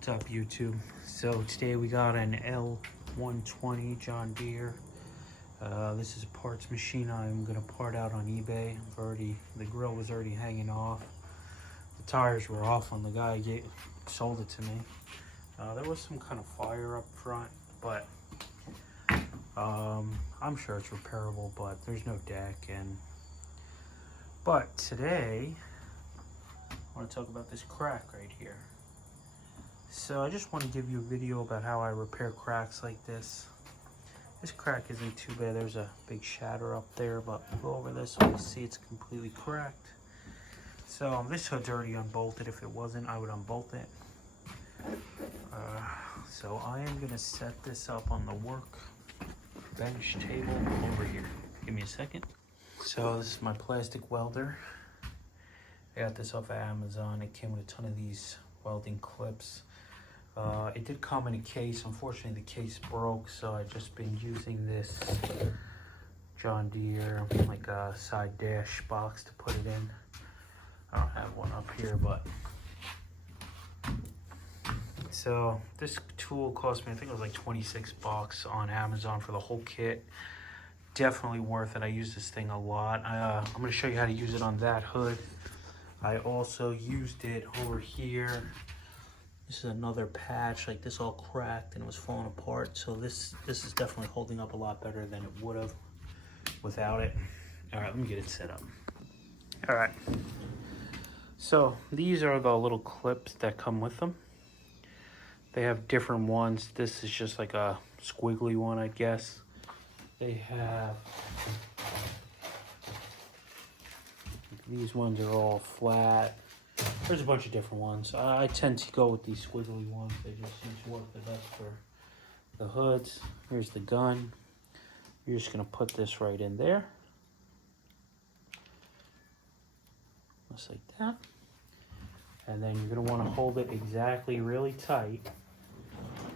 What's up, YouTube? So today we got an L120 John Deere. This is a parts machine I'm gonna part out on eBay. The grill was already hanging off. The tires were off when the guy sold it to me. There was some kind of fire up front, but I'm sure it's repairable, but there's no deck. But today I want to talk about this crack right here. So I just want to give you a video about how I repair cracks like this. This crack isn't too bad. There's a big shatter up there, but we'll go over this so you see it's completely cracked. So this hood's already unbolted. If it wasn't, I would unbolt it. So I am going to set this up on the work bench table over here. Give me a second. So this is my plastic welder. I got this off of Amazon. It came with a ton of these welding clips. It did come in a case. Unfortunately, the case broke, so I've just been using this John Deere, like a side dash box to put it in. I don't have one up here, but... So this tool cost me, I think it was like 26 bucks on Amazon for the whole kit. Definitely worth it. I use this thing a lot. I'm going to show you how to use it on that hood. I also used it over here. This is another patch, like this all cracked and it was falling apart. So this is definitely holding up a lot better than it would have without it. All right, let me get it set up. All right. So these are the little clips that come with them. They have different ones. This is just like a squiggly one, I guess. They have, these ones are all flat. There's a bunch of different ones. I tend to go with these squiggly ones. They just seem to work the best for the hoods. Here's the gun. You're just gonna put this right in there. Just like that. And then you're gonna wanna hold it exactly really tight.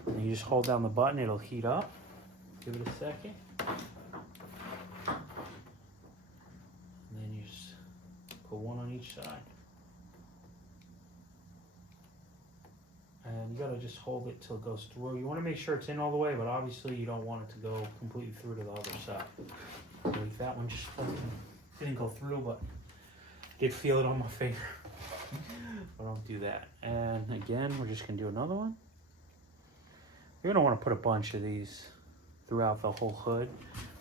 And you just hold down the button, it'll heat up. Give it a second. And then you just put one on each side. And you gotta just hold it till it goes through. You wanna make sure it's in all the way, but obviously you don't want it to go completely through to the other side. Like that one just didn't go through, but I did feel it on my finger. But don't do that. And again, we're just gonna do another one. You're gonna wanna put a bunch of these throughout the whole hood.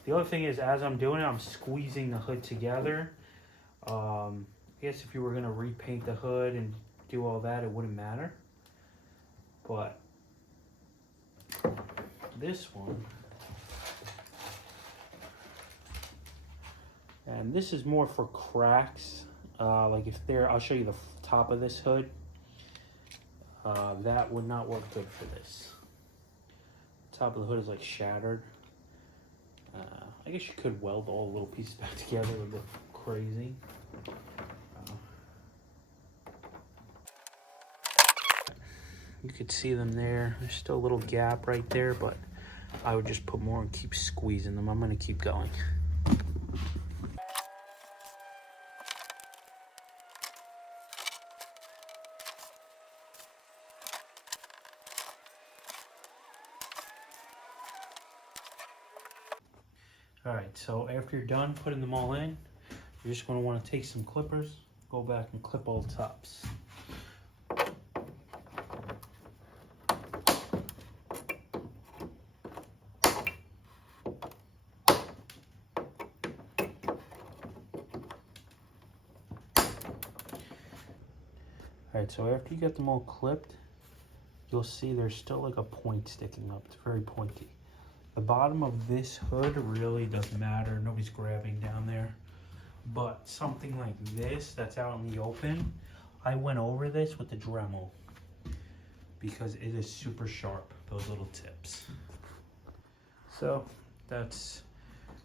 The other thing is, as I'm doing it, I'm squeezing the hood together. I guess if you were gonna repaint the hood and do all that, it wouldn't matter. But this one, and this is more for cracks. Like if I'll show you the top of this hood. That would not work good for this. Top of the hood is like shattered. I guess you could weld all the little pieces back together. It would look crazy. You could see them there. There's still a little gap right there, but I would just put more and keep squeezing them. I'm gonna keep going. All right, so after you're done putting them all in, you're just gonna wanna take some clippers, go back and clip all the tops. All right, so after you get them all clipped, you'll see there's still like a point sticking up. It's very pointy. The bottom of this hood really doesn't matter. Nobody's grabbing down there. But something like this that's out in the open, I went over this with the Dremel because it is super sharp, those little tips. So that's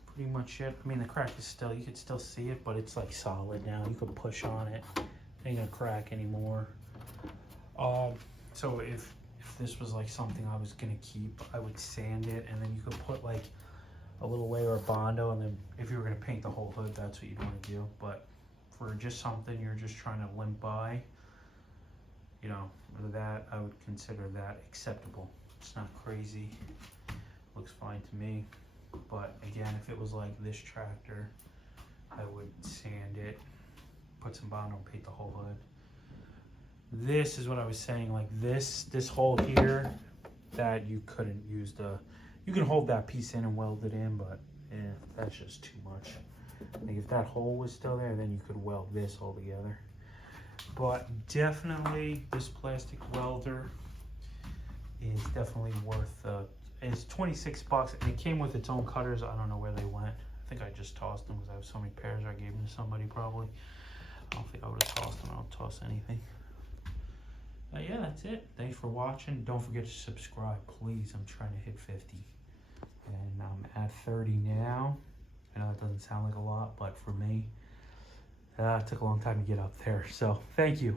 pretty much it. I mean, the crack is still, you can still see it, but it's like solid now. You can push on it. It ain't gonna crack anymore. So if this was like something I was gonna keep, I would sand it, and then you could put like a little layer of Bondo, and then if you were gonna paint the whole hood, that's what you'd want to do. But for just something you're just trying to limp by, you know, that I would consider that acceptable. It's not crazy, looks fine to me. But again, if it was like this tractor, I would sand it, put some bond on, paint the whole hood. This is what I was saying, like this hole here, that you couldn't use you can hold that piece in and weld it in, but that's just too much. Like if that hole was still there, then you could weld this all together. But definitely this plastic welder is definitely worth it's 26 bucks, and it came with its own cutters. I don't know where they went. I think I just tossed them because I have so many pairs. I gave them to somebody probably. I don't think I would have tossed them. I don't toss anything. But yeah, that's it. Thanks for watching. Don't forget to subscribe, please. I'm trying to hit 50. And I'm at 30 now. I know that doesn't sound like a lot, but for me, it took a long time to get up there. So thank you.